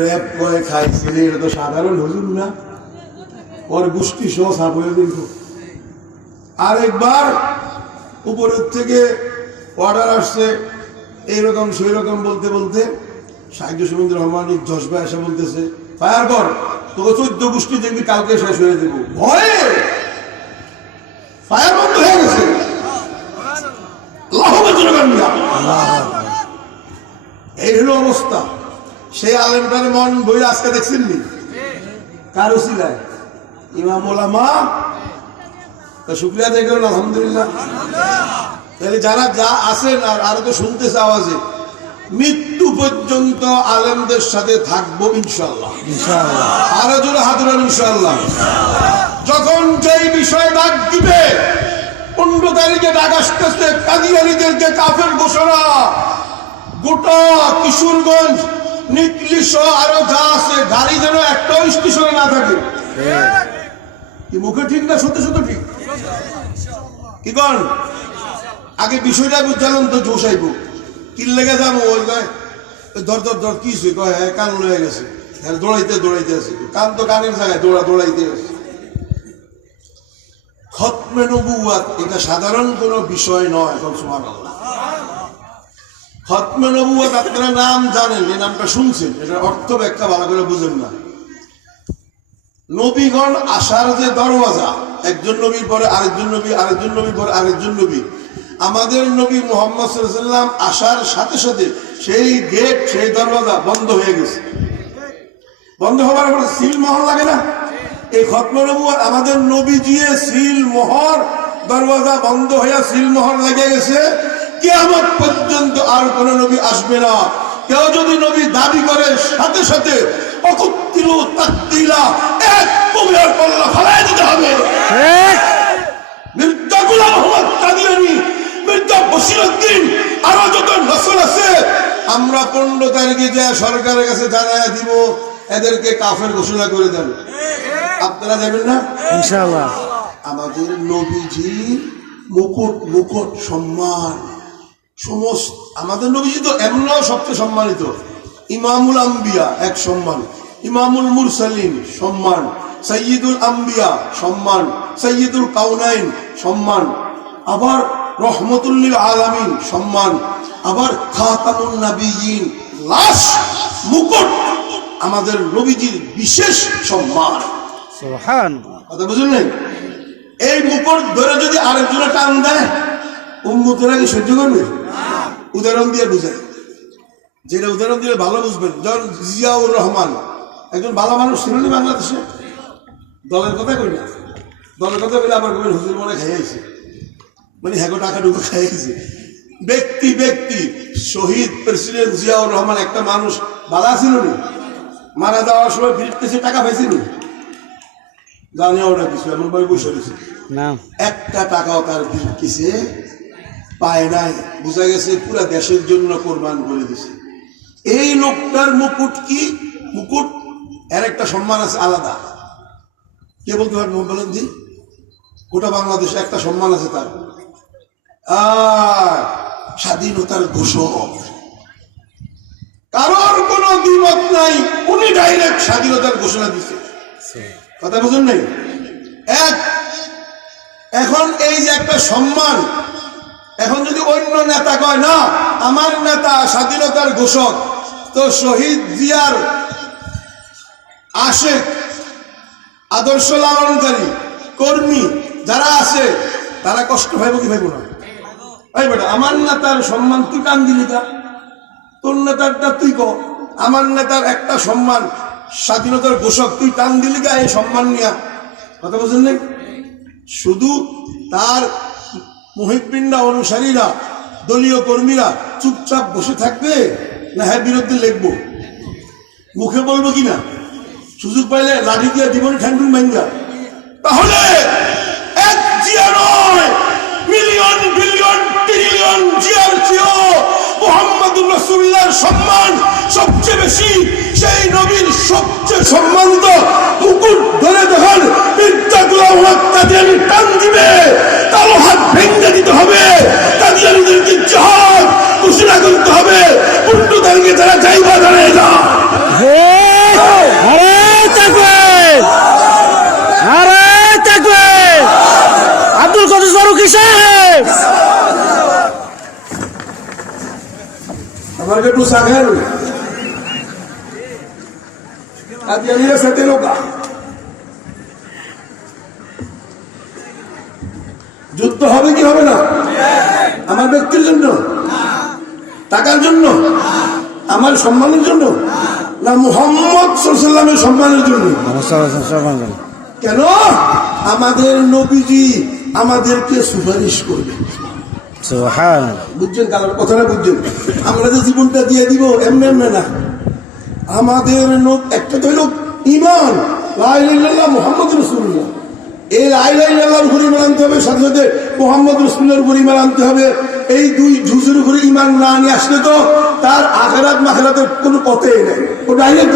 Rap করে খাইছে, এটা তো সাধারণ হুজুর না, ওর গোষ্ঠী সহ সাপ হয়ে দিল। আরেকবার উপরের থেকে অর্ডার আসছে এইরকম সেই রকম বলতে বলতে সাহিত্য সমুদ্র রহমান জজবা এসে বলতেছে ফায়ার কর, তোকে 14 গোষ্ঠী দেখবি কালকে শেষ হয়ে দেবো। ভয়ে ফায়ার বন্ধ হয়ে গেছে। এই হলো অবস্থা। সেই আলেমটার মন বই আজকে দেখছেন নি কারো ছিলায় ইমাম ওলামা, শুক্রিয়া দেখলেন আলহামদুলিল্লাহ। তাহলে যারা যা আছেন আর আরো তো শুনতেছে আওয়াজে, মৃত্যু পর্যন্ত আলেমদের সাথে থাকবো ইনশাআল্লাহ। ইনশাআল্লাহ আরো জোরে হাত উঠান ইনশাআল্লাহ। যখন যেই বিষয় ডাক দিবে, 15 তারিখে ডাক আসতেছে কাদিয়ানীদেরকে কাফের ঘোষণা, গোটা কিশোরগঞ্জ নিকলিশ আরো যা আছে গাড়ি যেন একটাও স্টেশনে না থাকে। কি মুখে ঠিক না সত্যি সত্য ঠিক? কি কন আগে বিষয়টা বুঝলাম তো জোশাইব কি লেগে যাবো, ওই দর দর দর কি কয় কান লয়ে গেছে, দৌড়াইতে দৌড়াইতে আছে, কান তো কানের জায়গায় দৌড়াইতে আছে। খতমে নবুয়াত এটা সাধারণ কোনো বিষয় নয়। সুবহানাল্লাহ। খতমে নবুয়াত আপনারা নাম জানেন, এই নামটা শুনছেন, এটার অর্থ ব্যাখ্যা ভালো করে বুঝেন না। নবীগণ আসার যে দরওয়াজা, একজন নবীর পরে আরেকজন নবী, আরেকজন নবীর পরে আরেকজন নবী, আমাদের নবী মুহাম্মদ সাল্লাল্লাহু আলাইহি ওয়াসাল্লাম আসার সাথে সাথে সেই গেট, সেই দরওয়াজা বন্ধ হয়ে গেছে। বন্ধ হওয়ার পরে সিল মোহর লাগে না? এই খতমে নবুয়াত আমাদের নবীজি সিল মোহর, দরওয়াজা বন্ধ হয়ে সিল মোহর লেগে গেছে। কিয়ামত পর্যন্ত আর কোন নবী আসবে না। কেউ যদি নবী দাবি করে সাথে সাথে অকুত্তিলু তাকতিলা, এক কবিরার পাল্লা ফালাই দিতে হবে। মির্জা গোলাম আহমদ কাদিয়ানী, মির্জা বশিরউদ্দিন, আরো যত নসল আছে, আমরা 15 তারিখে যা সরকারের কাছে জানায়া দিব, এদেরকে কাফের ঘোষণা করে দেন। আপনারা যাবেন না ইনশাআল্লাহ? আমাদের নবীজির মুকুট, মুকুট সম্মান সমস্ত, আমাদের নবীজি তো এমনও সবচেয়ে সম্মানিত। ইমামুল আম্বিয়া এক সম্মান, ইমামুল মুরসালিন সম্মান, সাইয়্যিদুল আম্বিয়া সম্মান, সাইয়্যিদুল কাউনাইন সম্মান, আবার রহমতুল লিল আলামিন সম্মান, আবার খাতামুন নাবিয়িন লাশ মুকুট আমাদের নবীজির বিশেষ সম্মান। সুবহানাল্লাহ। কথা বুঝলেন? এই মুকুট ধরে যদি আরেকজনে টান দেয়, উম্মতেরা কি সহ্য করবে? উদাহরণ দিয়ে বুঝাই, যেটা উদাহরণ দিলে ভালো বুঝবেন। যেমন জিয়াউর রহমান একজন ভালো মানুষ ছিল না বাংলাদেশে, দলের কথা কই না, দলের কথা বলে আবার কবেন হুজুর মনে খাইয়াছে, মানে হ্যাঁ টাকা টুকু খাইয়াছে। ব্যক্তি ব্যক্তি শহীদ প্রেসিডেন্ট জিয়াউর রহমান একটা মানুষ বাধা ছিল না, মারা যাওয়ার সময় ফিরতেছে টাকা পাইছিল জানিও না কিছু, এমন ভাবে বসে রয়েছে, একটা টাকাও তার কিসে পায় নাই। বোঝা গেছে পুরা দেশের জন্য কোরবান করে দিছে। এই লোকটার মুকুট কি? মুকুট এর একটা সম্মান আছে আলাদা। কে বলতে পারবেন বলেন জি? গোটা বাংলাদেশে একটা সম্মান আছে তার, স্বাধীনতার ঘোষক। কারোর কোনো দ্বিমত নাই, উনি ডাইরেক্ট স্বাধীনতার ঘোষণা দিচ্ছে। কথা বুঝুন নাই? এখন এই যে একটা সম্মান, এখন যদি অন্য নেতা কয় না আমার নেতা স্বাধীনতার ঘোষক, তো শহীদ জিয়ার আশেক, আদর্শ লালনকারী কর্মী যারা আছে তারা কষ্ট পাইব কি পাইব না? এই বেটা আমার নেতার সম্মান তুই টান দিলি, তা তোর নেতারটা তুই ক, আমার নেতার একটা সম্মান স্বাধীনতার ঘোষক তুই টান দিলি গা এই সম্মান নিয়া। কথা বলছেন না? শুধু তার মুহিব্বিনরা, অনুসারীরা, দলীয় কর্মীরা চুপচাপ বসে থাকবে না হ্যাঁ বিরুদ্ধে লিখবো, মুখে বলবো কিনা, সুযোগ পাইলে লাঠি দিয়ে জীবনে ঠ্যাংটুং ভাঙ্গা? তাহলে এক জিয়া নয়, মিলিয়ন বিলিয়ন ট্রিলিয়ন জিয়ার চেয়েও মুহাম্মদুর রাসূলুল্লাহর সম্মান সবচেয়ে বেশি। সেই নবীর সবচেয়ে সম্মানিত মুকুট ধরে যখন মির্জা গোলাম আহমদ কাদিয়ানী টান দিবে, তার হাত ভেঙে দিতে হবে, কাদিয়ানীদেরকে জিহাদ ঘোষণা করতে হবে। 15 তারিখে যারা যাইবা জানায় যা। আমাকে একটু চা খায় কাদিয়ানিরা সাথে লোকা যুদ্ধ হবে কি হবে না? আমার ব্যক্তির জন্য, টাকার জন্য, আমার সম্মানের জন্য, না মুহাম্মদ সাল্লাল্লাহু আলাইহি ওয়াসাল্লামের সম্মানের জন্য? কেন? আমাদের নবীজি আমাদেরকে সুপারিশ করবেন। বুঝছেন কথাটা? বুঝছেন? আমরা যে জীবনটা দিয়ে দিব এমনি এমনি না। আমাদের একটা তো হইল ঈমান, লা ইলাহা ইল্লাল্লাহ মুহাম্মাদুর রাসূলুল্লাহ। এই লা ইলাহা ইল্লাল্লাহর উপর ঈমান আনতে হবে, সাথে সাথে মুহাম্মদ রাসূলের উপর ঈমান আনতে হবে। এই দুই জুজের উপরে ঈমান না নিয়ে আসলে তো তার আখিরাত মাখিরাতের কোনো পথেই নেই, ও ডাইরেক্ট